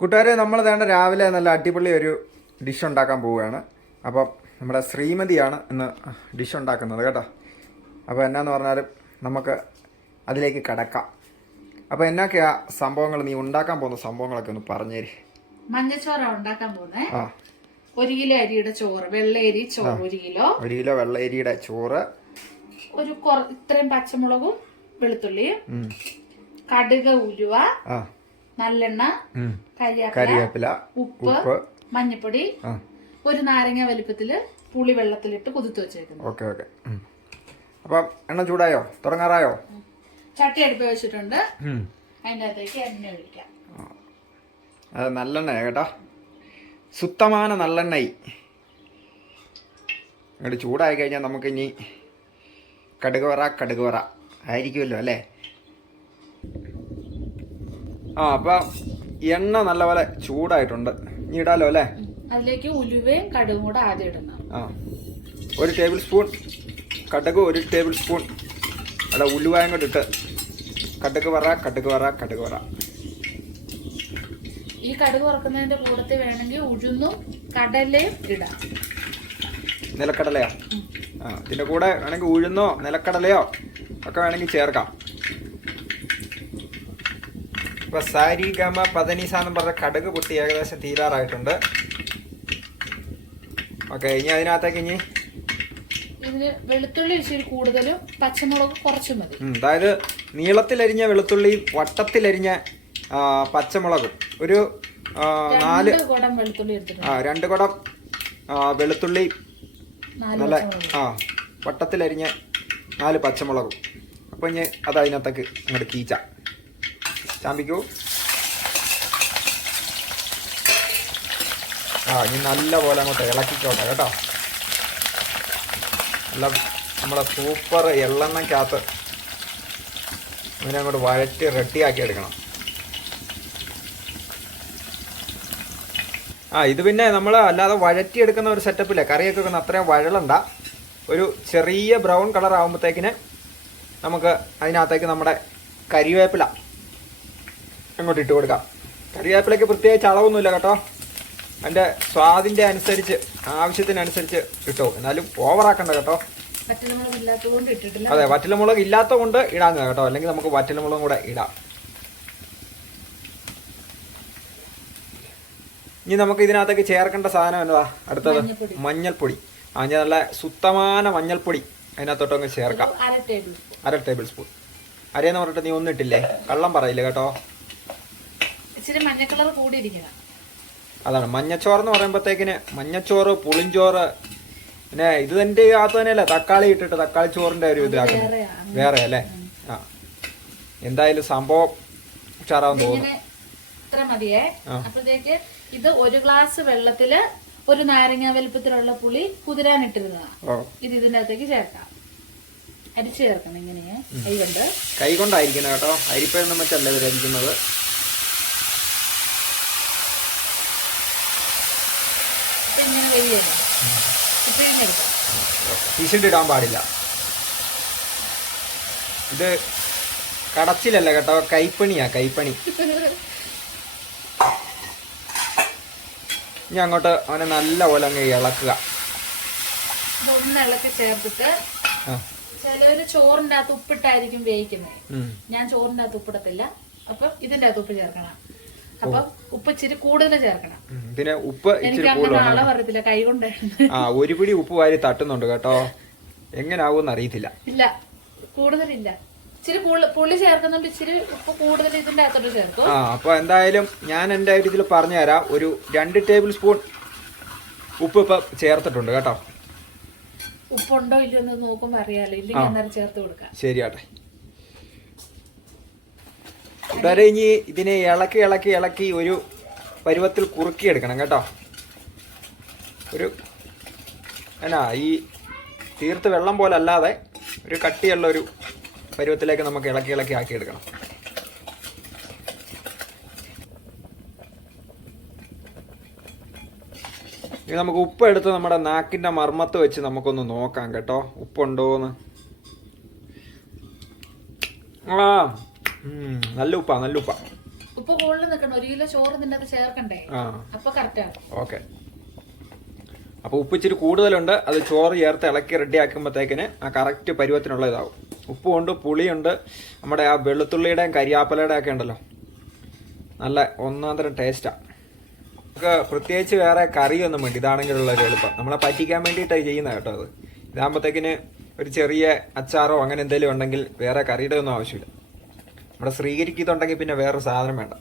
കൂട്ടുകാരെ നമ്മൾ വേണ്ട രാവിലെ നല്ല അടിപൊളി ഒരു ഡിഷ് ഉണ്ടാക്കാൻ പോവുകയാണ്. അപ്പം നമ്മുടെ ശ്രീമതിയാണ് ഇന്ന് ഡിഷ് ഉണ്ടാക്കുന്നത് കേട്ടോ. അപ്പോൾ എന്നാന്ന് പറഞ്ഞാൽ നമുക്ക് അതിലേക്ക് കടക്കാം. അപ്പോൾ എന്നൊക്കെയാ സംഭവങ്ങൾ, നീ ഉണ്ടാക്കാൻ പോകുന്ന സംഭവങ്ങളൊക്കെ ഒന്ന് പറഞ്ഞേര്. മഞ്ഞച്ചോറാണ് ഉണ്ടാക്കാൻ പോകുന്നത്. 1 കിലോ അരിയുടെ ചോറ്, വെള്ളയരി ചോറ് 1 കിലോ. 1 കിലോ വെള്ളയരിയുടെ ചോറ്, ഒരു ഇത്രയും പച്ചമുളകും വെളുത്തുള്ളിയും, കടുക്, ഉലുവ, നല്ലെണ്ണ, കരിവേപ്പില, ഉപ്പ്, മഞ്ഞപ്പൊടി, ഒരു നാരങ്ങ വലിപ്പത്തില് പുളി വെള്ളത്തിലിട്ട് കുതിർത്ത് വെച്ചേക്കുന്നു. Okay okay. അപ്പം എണ്ണ ചൂടായോ? തുടങ്ങാറായോ? ചട്ടി അടുപ്പ് വെച്ചിട്ടുണ്ട്. അതിൻ്റെ അകത്തേക്ക് എണ്ണ ഒഴിക്കാം. അത് നല്ലെണ്ണ കേട്ടോ, സുത്തமான നല്ലെണ്ണ. ഇങ്ങോട്ട് ചൂടായി കഴിഞ്ഞാൽ നമുക്ക് ഇനി കടുക് വറ ആയിരിക്കുമല്ലോ അല്ലേ? അപ്പം എണ്ണ നല്ലപോലെ ചൂടായിട്ടുണ്ട്. ഇനി ഇടാലോ അല്ലേ? അതിലേക്ക് ഉലുവയും കടുകും കൂടെ ആദ്യം ഇടണം. 1 ടേബിൾ സ്പൂൺ കടുക്, 1 ടേബിൾ സ്പൂൺ അവിടെ ഉലുവായും കൂടെ ഇട്ട് കടുക് വറ. ഈ കടുക് വറക്കുന്നതിന്റെ കൂടത്തിൽ വേണമെങ്കിൽ ഉഴുന്നും കടലയും ഇടാം. നിലക്കടലയോ? ഇതിന്റെ കൂടെ വേണമെങ്കിൽ ഉഴുന്നോ നിലക്കടലയോ ഒക്കെ വേണമെങ്കിൽ ചേർക്കാം. ഇപ്പൊ സാരി ഗമ പതനീസ എന്ന് പറഞ്ഞ കടുക് പൊട്ടി ഏകദേശം തീരാറായിട്ടുണ്ട്. ഓക്കെ, ഇനി അതിനകത്തേക്ക് ഇതിന് വെളുത്തുള്ളി ഇച്ചിരി കൂടുതലും പച്ചമുളക് കുറച്ചും മതി. അതായത് നീളത്തിലരിഞ്ഞ വെളുത്തുള്ളിയും വട്ടത്തിലരിഞ്ഞ പച്ചമുളകും ഒരു 4 കുടം വെളുത്തുള്ളി എടുത്തിട്ടുണ്ട്. 2 കുടം വെളുത്തുള്ളി, നല്ല വട്ടത്തിലരിഞ്ഞ 4 പച്ചമുളകും. അപ്പോൾ ഇനി അത് അതിനകത്തേക്ക് അങ്ങോട്ട് ചാമ്പിക്കൂ. ഇനി നല്ല പോലെ അങ്ങോട്ട് ഇളക്കിക്കോട്ടെ കേട്ടോ. നല്ല നമ്മളെ സൂപ്പർ എള്ളെണ്ണയ്ക്കകത്ത് ഇങ്ങനെ അങ്ങോട്ട് വഴറ്റി റെഡിയാക്കി എടുക്കണം. ഇത് പിന്നെ നമ്മൾ അല്ലാതെ വഴറ്റിയെടുക്കുന്ന ഒരു സെറ്റപ്പില്ല. കറിയൊക്കെ വെക്കുന്ന അത്രയും വഴളണ്ട. ഒരു ചെറിയ ബ്രൗൺ കളർ ആകുമ്പോഴത്തേക്കിന് നമുക്ക് അതിനകത്തേക്ക് നമ്മുടെ കരിവേപ്പില അങ്ങോട്ട് ഇട്ട് കൊടുക്കാം. കരിവേപ്പിലയ്ക്ക് പ്രത്യേകിച്ച് അളവൊന്നുമില്ല കേട്ടോ. അതിൻ്റെ സ്വാദിൻ്റെ അനുസരിച്ച് ആവശ്യത്തിനനുസരിച്ച് ഇട്ടോ, എന്നാലും ഓവറാക്കണ്ട കേട്ടോ. അതെ, വറ്റൽമുളക് ഇല്ലാത്ത കൊണ്ട് ഇടാങ്ങ കേട്ടോ, അല്ലെങ്കിൽ നമുക്ക് വറ്റൽമുളകും കൂടെ ഇടാം. ഇനി നമുക്ക് ഇതിനകത്തേക്ക് ചേർക്കേണ്ട സാധനം എന്നതാ അടുത്തത്? മഞ്ഞൾപ്പൊടി. ഞാൻ നല്ല സുത്തமான മഞ്ഞൾപ്പൊടി അതിനകത്തോട്ടങ്ങ് ചേർക്കാം. 1/2 ടേബിൾ സ്പൂൺ. അരയെന്ന് പറഞ്ഞിട്ട് നീ ഒന്നും ഇട്ടില്ലേ? കള്ളം പറയില്ല കേട്ടോ. അതാണ് മഞ്ഞച്ചോറെന്ന് പറയുമ്പോഴത്തേക്കിന് മഞ്ഞച്ചോറ്, പുളിഞ്ചോറ്, പിന്നെ ഇത് തന്നെ അകത്ത് തന്നെയല്ലേ തക്കാളി ഇട്ടിട്ട് തക്കാളി ചോറിന്റെ ഒരു ഇതാക്കണം വേറെ അല്ലേ? എന്തായാലും സംഭവം ഉഷാറാവും തോന്നുന്നു. ഇത്ര മതിയേ. അപ്പോഴത്തേക്ക് ഇത് 1 ഗ്ലാസ് വെള്ളത്തില് ഒരു നാരങ്ങ വലുപ്പത്തിലുള്ള പുളി കുതിരാനിട്ടിരുന്നതാണ്. ഇത് ഇതിന്റെ അകത്തേക്ക് ചേർക്കാം. അരിച്ചു ചേർക്കണം. ഇങ്ങനെ കൈ കൊണ്ടായിരിക്കണം കേട്ടോ, അരിപ്പൊന്നും വെച്ചല്ല ഇത് അരിക്കുന്നത്. പിശിണ്ടിടാൻ പാടില്ല. ഇത് കടച്ചിലല്ല കേട്ടോ, കൈപ്പണിയാ, കൈപ്പണി. ഇനി അങ്ങോട്ട് അവനെ നല്ല പോലെ അങ്ങ് ഇളക്കുക. ഒന്ന് ഇളക്കി ചേർത്തിട്ട് ചിലവര് ചോറിന്റെ അകത്ത് ഉപ്പിട്ടായിരിക്കും വേവിക്കുന്നത്. ഞാൻ ചോറിന്റെ അകത്ത് ഉപ്പിടത്തില്ല. അപ്പം ഇതിന്റെ അകത്ത് ഉപ്പ് ചേർക്കണം. അപ്പൊ ഉപ്പ് ഇച്ചിരി കൂടുതൽ ചേർക്കണം. പിന്നെ ഉപ്പ് എനിക്ക് അങ്ങനെ അളവ് അറിയത്തില്ല, കൈ കൊണ്ടായിരുന്നു. 1 പിടി ഉപ്പ് വാരി തട്ടുന്നുണ്ട് കേട്ടോ. എങ്ങനാവൂന്ന് അറിയത്തില്ല. ഇല്ല, കൂടുതലില്ല. ഇച്ചിരി പുളി ചേർക്കുന്നുണ്ട്, ഇച്ചിരി ഉപ്പ് കൂടുതൽ ഇതിന്റെ അകത്തോട്ട് ചേർക്കും. അപ്പൊ എന്തായാലും ഞാൻ എന്റെ ഇതിൽ പറഞ്ഞുതരാം. ഒരു 2 ടേബിൾ സ്പൂൺ ഉപ്പ് ഇപ്പൊ ചേർത്തിട്ടുണ്ട് കേട്ടോ. ഉപ്പുണ്ടോ ഇല്ലയോ എന്ന് നോക്കുമ്പോ അറിയാലോ. ഇല്ലെങ്കിൽ അന്നേരം ചേർത്ത് കൊടുക്കാം. ശരിയാട്ടെ. ഇനി ഇതിനെ ഇളക്കി ഒരു പരുവത്തിൽ കുറുക്കിയെടുക്കണം കേട്ടോ. ഒരു ഈ തീർത്ത് വെള്ളം പോലെ അല്ലാതെ ഒരു കട്ടിയുള്ള ഒരു പരുവത്തിലേക്ക് നമുക്ക് ഇളക്കി ആക്കിയെടുക്കണം. ഇനി നമുക്ക് ഉപ്പ് എടുത്ത് നമ്മുടെ നാക്കിൻ്റെ മർമ്മത്ത് വെച്ച് നമുക്കൊന്ന് നോക്കാം കേട്ടോ, ഉപ്പുണ്ടോന്ന്. നല്ല ഉപ്പാ. ഉപ്പ് കൂടുതൽ നിൽക്കണം. 1 കിലോ ചോറ് ഇതിൻ്റെ അകത്ത് ചേർക്കണ്ടേ, അപ്പൊ കറക്റ്റാണ്. ഓക്കെ. അപ്പൊ ഉപ്പ് ഇച്ചിരി കൂടുതലുണ്ട്. അത് ചോറ് ചേർത്ത് ഇളക്കി റെഡി ആക്കുമ്പോഴത്തേക്കിന് ആ കറക്റ്റ് പരുവത്തിനുള്ള ഇതാവും. ഉപ്പുണ്ട്, പുളിയുണ്ട്, നമ്മുടെ ആ വെളുത്തുള്ളിയുടെയും കരിയാപ്പലയുടെയും ഒക്കെ ഉണ്ടല്ലോ, നല്ല ഒന്നാന്തരം ടേസ്റ്റാണ്. നമുക്ക് പ്രത്യേകിച്ച് വേറെ കറിയൊന്നും വേണ്ടി, ഇതാണെങ്കിലുള്ള ഒരു എളുപ്പം. നമ്മളെ പറ്റിക്കാൻ വേണ്ടിയിട്ടാണ് ചെയ്യുന്നത് കേട്ടോ. അത് ഇതാകുമ്പോഴത്തേക്കിന് ഒരു ചെറിയ അച്ചാറോ അങ്ങനെ എന്തെങ്കിലും ഉണ്ടെങ്കിൽ വേറെ കറിയുടെ ഒന്നും ആവശ്യമില്ല. നമ്മുടെ ശ്രീകരിക്ക് ഇതുണ്ടെങ്കിൽ പിന്നെ വേറൊരു സാധനം വേണ്ട.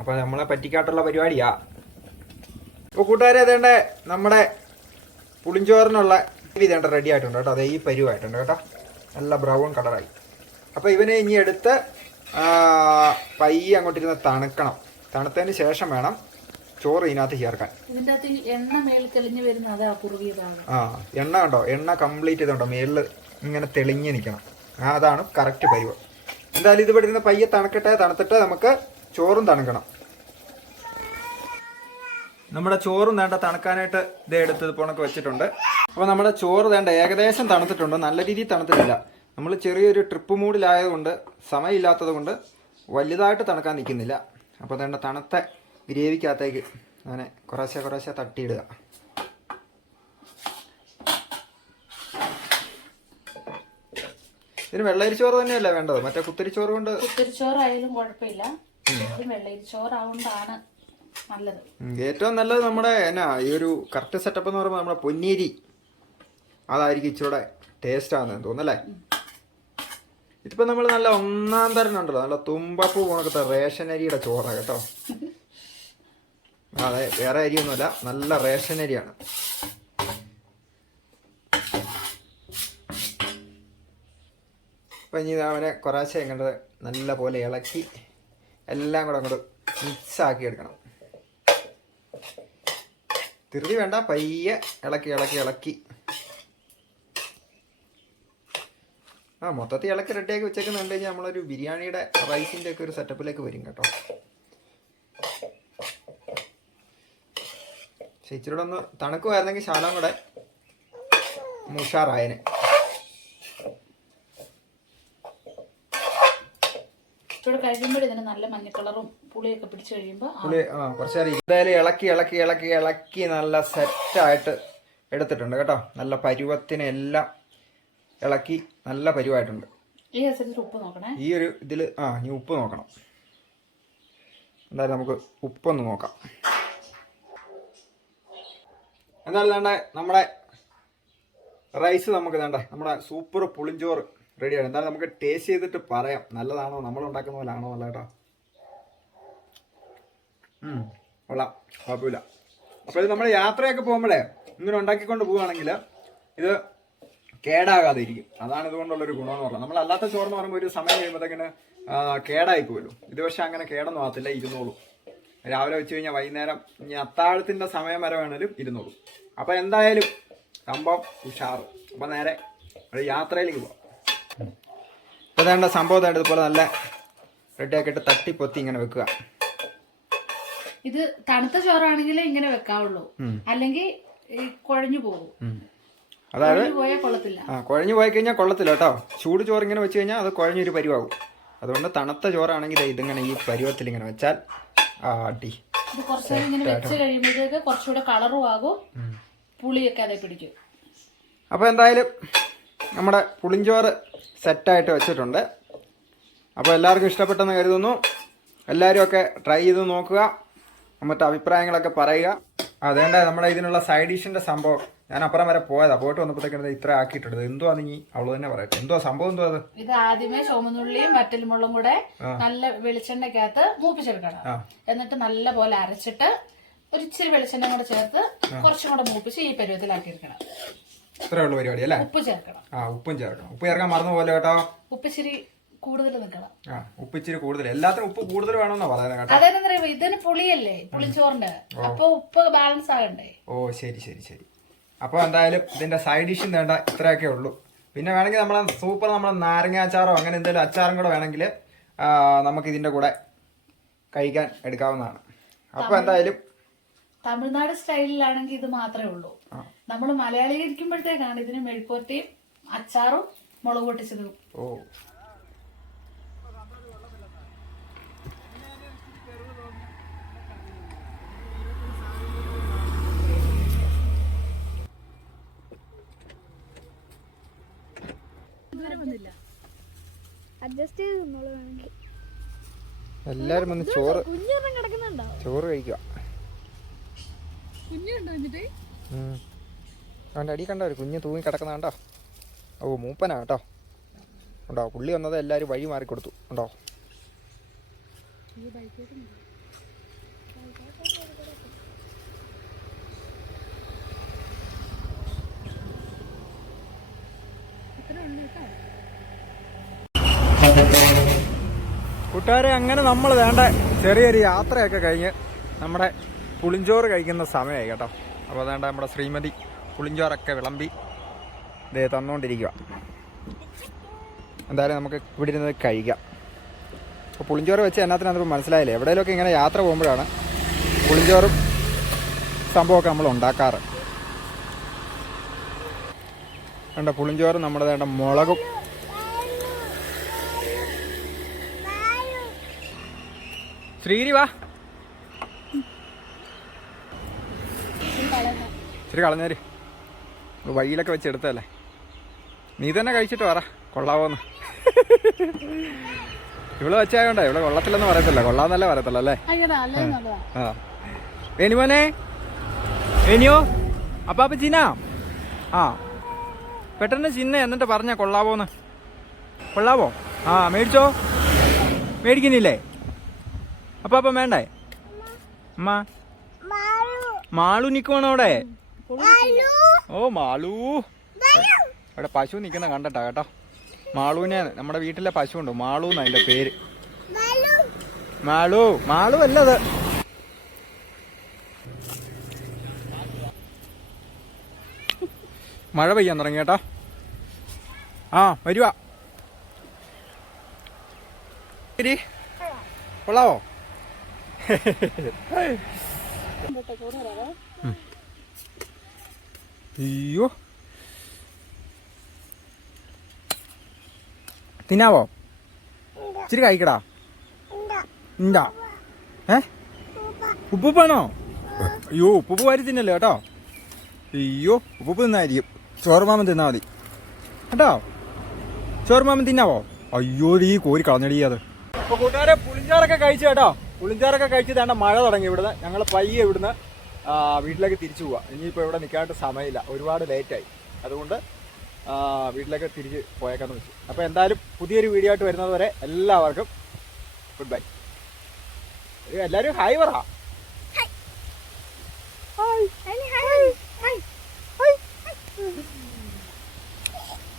അപ്പോൾ നമ്മളെ പറ്റിക്കാട്ടുള്ള പരിപാടിയാ. അപ്പോൾ കൂട്ടുകാരെ അതേണ്ട നമ്മുടെ പുളിഞ്ചോറിനുള്ള ഇതേണ്ട റെഡി ആയിട്ടുണ്ട് കേട്ടോ. അതേ ഈ പരുവായിട്ടുണ്ട് കേട്ടോ, നല്ല ബ്രൗൺ കളറായി. അപ്പോൾ ഇവനെ ഇനി എടുത്ത് പയ്യെ അങ്ങോട്ടിരുന്ന് തണുക്കണം. തണുത്തതിന് ശേഷം വേണം ചോറ് ഇതിനകത്ത് ചേർക്കാൻ. ഇതിന്റെ അകത്ത് എണ്ണ മേളിൽ തെളിഞ്ഞു വരുന്നത് എണ്ണ കണ്ടോ, എണ്ണ കംപ്ലീറ്റ് ചെയ്തോണ്ടോ മേളിൽ ഇങ്ങനെ തെളിഞ്ഞ് നിൽക്കണം. അതാണ് കറക്റ്റ് പരുവം. എന്തായാലും ഇത് ഇവിടെ ഇരുന്ന് പയ്യെ തണുക്കട്ടെ. തണുത്തിട്ട് നമുക്ക് ചോറും തണുക്കണം. നമ്മുടെ ചോറും വേണ്ട തണുക്കാനായിട്ട് ഇത് എടുത്ത് പോണൊക്കെ വെച്ചിട്ടുണ്ട്. അപ്പോൾ നമ്മുടെ ചോറ് വേണ്ട ഏകദേശം തണുത്തിട്ടുണ്ട്, നല്ല രീതിയിൽ തണുത്തിട്ടില്ല. നമ്മൾ ചെറിയൊരു ട്രിപ്പ് മൂഡിലായതുകൊണ്ട്, സമയമില്ലാത്തത് കൊണ്ട് വലുതായിട്ട് തണുക്കാൻ നിൽക്കുന്നില്ല. അപ്പോൾ വേണ്ട തണുത്ത ഗ്രേവിക്കകത്തേക്ക് അങ്ങനെ കുറേശ്ശെ തട്ടിയിടുക. ഇതിന് വെള്ളരിച്ചോറ് തന്നെയല്ലേ വേണ്ടത്, മറ്റേ കുത്തരിച്ചോറ് കൊണ്ട്. കുത്തരിച്ചോറായാലും കുഴപ്പമില്ല, വെള്ളരിച്ചോറാവുകൊണ്ടാണ് നല്ലത്. ഏറ്റവും നല്ലത് നമ്മുടെ ഈ ഒരു കറക്റ്റ് സെറ്റപ്പ് എന്ന് പറയുമ്പോൾ നമ്മുടെ പൊന്നേരി, അതായിരിക്കും ഇച്ചിരൂടെ ടേസ്റ്റ് ആണെന്ന് തോന്നുന്നല്ലേ. ഇതിപ്പോൾ നമ്മൾ നല്ല ഒന്നാം തരം ഉണ്ടല്ലോ, നല്ല തുമ്പപ്പൂ പോണക്കത്തെ റേഷനരിയുടെ ചോറാണ് കേട്ടോ. അതെ, വേറെ അരിയൊന്നുമല്ല, നല്ല റേഷനരിയാണ്. അപ്പം ഇനി അവനെ കുറേശ്ശെ എങ്ങോട്ട് നല്ല പോലെ ഇളക്കി എല്ലാം കൂടെ അങ്ങോട്ട് മിക്സാക്കി എടുക്കണം. തിരുതി വേണ്ട, പയ്യെ ഇളക്കി മൊത്തത്തിൽ ഇളക്കി റെഡിയാക്കി വെച്ചേക്കുന്ന കണ്ടു കഴിഞ്ഞാൽ നമ്മളൊരു ബിരിയാണിയുടെ റൈസിൻ്റെ ഒക്കെ ഒരു സെറ്റപ്പിലേക്ക് വരും കേട്ടോ. പക്ഷെ ഇച്ചിരൂടെ ഒന്ന് തണുക്കുമായിരുന്നെങ്കിൽ ശാലം കൂടെ മുഷാറായനെ. കഴിയുമ്പോൾ ഇതിന് നല്ല മഞ്ഞക്കളറും പുളിയൊക്കെ പിടിച്ചു കഴിയുമ്പോൾ കുറച്ച് നേരം എന്തായാലും ഇളക്കി നല്ല സെറ്റായിട്ട് എടുത്തിട്ടുണ്ട് കേട്ടോ. നല്ല പരുവത്തിന് എല്ലാം ഇളക്കി നല്ല പരുവായിട്ടുണ്ട്. ഉപ്പ് നോക്കണേ. ഈ ഒരു ഇതിൽ ഇനി ഉപ്പ് നോക്കണം. എന്തായാലും നമുക്ക് ഉപ്പൊന്ന് നോക്കാം. എന്തായാലും വേണ്ടേ നമ്മുടെ റൈസ് നമുക്ക് വേണ്ടേ, നമ്മുടെ സൂപ്പർ പുളിഞ്ചോറ് റെഡിയാണ്. എന്തായാലും നമുക്ക് ടേസ്റ്റ് ചെയ്തിട്ട് പറയാം നല്ലതാണോ, നമ്മൾ ഉണ്ടാക്കുന്ന പോലെ ആണോ നല്ല കേട്ടോ. കൊള്ളാം, കുഴപ്പമില്ല. അപ്പോൾ ഇത് നമ്മൾ യാത്രയൊക്കെ പോകുമ്പോഴേ ഇങ്ങനെ ഉണ്ടാക്കിക്കൊണ്ട് പോവുകയാണെങ്കിൽ ഇത് കേടാകാതെ ഇരിക്കും. അതാണ് ഇതുകൊണ്ടുള്ളൊരു ഗുണമെന്ന് പറഞ്ഞാൽ. നമ്മൾ അല്ലാത്ത ചോറെന്ന് പറയുമ്പോൾ ഒരു സമയം കഴിയുമ്പോഴത്തേക്കിന് കേടായി പോലും. ഇത് പക്ഷെ അങ്ങനെ കേടൊന്നും ആകത്തില്ല, ഇരുന്നോളും. രാവിലെ വെച്ച് കഴിഞ്ഞാൽ വൈകുന്നേരം ഇനി അത്താഴത്തിൻ്റെ സമയം വരെ വേണേലും ഇരുന്നോളും. അപ്പോൾ എന്തായാലും സംഭവം ഉഷാറ്. അപ്പോൾ നേരെ ഒരു യാത്രയിലേക്ക് പോകാം. ഇപ്പോൾ വേണ്ട സംഭവം ഇതുപോലെ നല്ല റെഡിയാക്കിയിട്ട് തട്ടിപ്പൊത്തി ഇങ്ങനെ വെക്കുക. ഇത് തണുത്ത ചോറാണെങ്കിൽ ഇങ്ങനെ വെക്കാവുള്ളൂ, അല്ലെങ്കിൽ കുഴഞ്ഞു പോകും. അതായത് കൊള്ളത്തില്ല. കുഴഞ്ഞു പോയി കഴിഞ്ഞാൽ കൊള്ളത്തില്ല കേട്ടോ. ചൂട് ചോറ് ഇങ്ങനെ വെച്ച് കഴിഞ്ഞാൽ അത് കുഴഞ്ഞൊരു പരുവാകും. അതുകൊണ്ട് തണുത്ത ചോറാണെങ്കിൽ ഇതിങ്ങനെ ഈ പരുവത്തിൽ ഇങ്ങനെ വെച്ചാൽ അടി. ഇങ്ങനെ വെച്ച് കഴിയുമ്പോഴത്തേക്ക് കുറച്ചുകൂടെ കളറും ആകും, പുളിയൊക്കെ അതേ പിടിക്കും. അപ്പോൾ എന്തായാലും നമ്മുടെ പുളിഞ്ചോറ് സെറ്റായിട്ട് വെച്ചിട്ടുണ്ട്. അപ്പോൾ എല്ലാവർക്കും ഇഷ്ടപ്പെട്ടെന്ന് കരുതുന്നു. എല്ലാവരും ഒക്കെ ട്രൈ ചെയ്ത് നോക്കുക, മറ്റു അഭിപ്രായങ്ങളൊക്കെ പറയുക. അതേണ്ട നമ്മുടെ ഇതിനുള്ള സൈഡ് ഡിഷിൻ്റെ സംഭവം ഞാൻ അപ്പുറം വരെ പോയതാണ്. പോയിട്ട് വന്നപ്പോഴത്തേക്കും ഇത്ര ആക്കിയിട്ടുണ്ട്. എന്തുവാ നീ അവള് തന്നെ പറയട്ടെ, എന്തോ സംഭവം എന്തോ അത്. ഇത് ആദ്യമേ ചുവന്നുള്ളിയും വറ്റൽമുളകും കൂടെ നല്ല വെളിച്ചെണ്ണക്കകത്ത് മൂപ്പിച്ചെടുക്കണം. എന്നിട്ട് നല്ല പോലെ അരച്ചിട്ട് ഒരു ഇച്ചിരി വെളിച്ചെണ്ണ കൂടെ ചേർത്ത് കുറച്ചും കൂടെ മൂപ്പിച്ച് ഈ പരുവത്തിലാക്കി എടുക്കണം. ഇത്രേ ഉള്ള പരിപാടി അല്ലേ. ഉപ്പ് ചേർക്കണം. ഉപ്പും ചേർക്കണം. ഉപ്പ് ചേർക്കാൻ മറന്നു പോലെ കേട്ടോ. ഉപ്പ് ഇച്ചിരി കൂടുതൽ നിൽക്കണം. ഉപ്പ് ഇച്ചിരി കൂടുതൽ, എല്ലാത്തിനും ഉപ്പ് കൂടുതൽ വേണമെന്നാ പറയുന്നത് കേട്ടോ. അതെന്താ ഇതിന് പുളിയല്ലേ, പുളിച്ചോറിന്റെ, അപ്പൊ ഉപ്പ് ബാലൻസ് ആകണ്ടേ. ശരി. അപ്പോൾ എന്തായാലും ഇതിന്റെ സൈഡ് ഡിഷ് വേണ്ട ഇത്രയൊക്കെ ഉള്ളൂ. പിന്നെ വേണമെങ്കിൽ നമ്മളെ നാരങ്ങാച്ചാറോ അങ്ങനെ എന്തെങ്കിലും അച്ചാറും കൂടെ വേണമെങ്കിൽ നമുക്ക് ഇതിന്റെ കൂടെ കഴിക്കാൻ എടുക്കാവുന്നതാണ്. അപ്പോൾ എന്തായാലും തമിഴ്നാട് സ്റ്റൈലിലാണെങ്കിൽ ഇത് മാത്രമേ ഉള്ളൂ. നമ്മൾ മലയാളികരിക്കുമ്പോഴത്തേക്കാണ് ഇതിന് മെഴുക്കുവരട്ടിയും അച്ചാറും മുളക് പൊട്ടിച്ചതും. എല്ലാരും വന്ന് ചോറ് കഴിക്കുക. അവൻ്റെ അടി കണ്ടോ, ഒരു കുഞ്ഞ് തൂങ്ങി കിടക്കുന്ന കണ്ടോ. ഓ മൂപ്പനാ കേട്ടോ. ഉണ്ടോ പുള്ളി വന്നത് എല്ലാവരും വഴി മാറിക്കൊടുത്തു. ഉണ്ടോ കൂട്ടുകാരെ, അങ്ങനെ നമ്മൾ വേണ്ട ചെറിയൊരു യാത്രയൊക്കെ കഴിഞ്ഞ് നമ്മുടെ പുളിഞ്ചോറ് കഴിക്കുന്ന സമയമായി കേട്ടോ. അപ്പോൾ വേണ്ട നമ്മുടെ ശ്രീമതി പുളിഞ്ചോറൊക്കെ വിളമ്പി ഇതേ തന്നുകൊണ്ടിരിക്കുക. എന്തായാലും നമുക്ക് ഇവിടെ ഇരുന്ന് കഴിക്കാം. അപ്പോൾ പുളിഞ്ചോറ് വെച്ച് എന്നാത്തിനകത്ത് മനസ്സിലായില്ലേ, എവിടെയെങ്കിലുമൊക്കെ ഇങ്ങനെ യാത്ര പോകുമ്പോഴാണ് പുളിഞ്ചോറും സംഭവമൊക്കെ നമ്മൾ ഉണ്ടാക്കാറ്. വേണ്ട പുളിഞ്ചോറ് നമ്മുടെ വേണ്ട മുളകും ശ്രീരി വാ ഇച്ചിരി കളഞ്ഞേര്. വഴിയിലൊക്കെ വെച്ച് എടുത്തല്ലേ. നീ തന്നെ കഴിച്ചിട്ട് പറ കൊള്ളാവോന്ന്. ഇവിടെ വെച്ചായോണ്ടേ ഇവിടെ കൊള്ളത്തില്ലെന്ന് പറയത്തില്ല, കൊള്ളാന്നല്ലേ പറയത്തില്ല അല്ലേ. ആ വേണിമോനെ, വേണിയോ അപ്പാപ്പ ചിന്ന. ആ പെട്ടെന്ന് ചിന്ന എന്നിട്ട് പറഞ്ഞ കൊള്ളാവോന്ന്. കൊള്ളാവോ? ആ മേടിച്ചോ. മേടിക്കുന്നില്ലേ അപ്പാപ്പം? വേണ്ടേ അമ്മ? മാളു നിക്കുവാണോ അവിടെ? ഓ മാളു അവിടെ പശു നിക്കുന്ന കണ്ടട്ടാ കേട്ടോ. മാളുവിനെ നമ്മുടെ വീട്ടിലെ പശു ഉണ്ട്, മാളു എന്നാ അതിന്റെ പേര്. മാളു മാളു അല്ലത്. മഴ പെയ്യാൻ തുടങ്ങി കേട്ടോ. ആ വരുവാ. ശരി കൊള്ളാവോ? അയ്യോ തിന്നാവോ? ഇച്ചിരി കഴിക്കടാ. ഉണ്ടാ ഉപ്പുപ്പാണോ? അയ്യോ ഉപ്പുപ്പ് വാരി തിന്നല്ലോ കേട്ടോ. അയ്യോ ഉപ്പുപ്പ് തിന്നായിരിക്കും. ചോറുമാമൻ തിന്നാ മതി കേട്ടോ. ചോറുമാമൻ തിന്നാവോ? അയ്യോ ഈ കോരി കളഞ്ഞടി അത്. അപ്പൊ കൂട്ടുകാരെ പുളിഞ്ചാറൊക്കെ കഴിച്ചു കേട്ടോ. പുളിഞ്ചാറൊക്കെ കഴിച്ച് തേണ്ട മഴ തുടങ്ങി. ഇവിടുന്ന് ഞങ്ങൾ പയ്യെ ഇവിടുന്ന് വീട്ടിലേക്ക് തിരിച്ചു പോവാം. ഇനിയിപ്പോൾ ഇവിടെ നിൽക്കാനായിട്ട് സമയമില്ല, ഒരുപാട് ലേറ്റായി. അതുകൊണ്ട് വീട്ടിലേക്ക് തിരിച്ച് പോയേക്കാന്ന് വെച്ചു. അപ്പോൾ എന്തായാലും പുതിയൊരു വീഡിയോ ആയിട്ട് വരുന്നത് വരെ എല്ലാവർക്കും ഗുഡ് ബൈ. എല്ലാവരും ഹായ് പറ.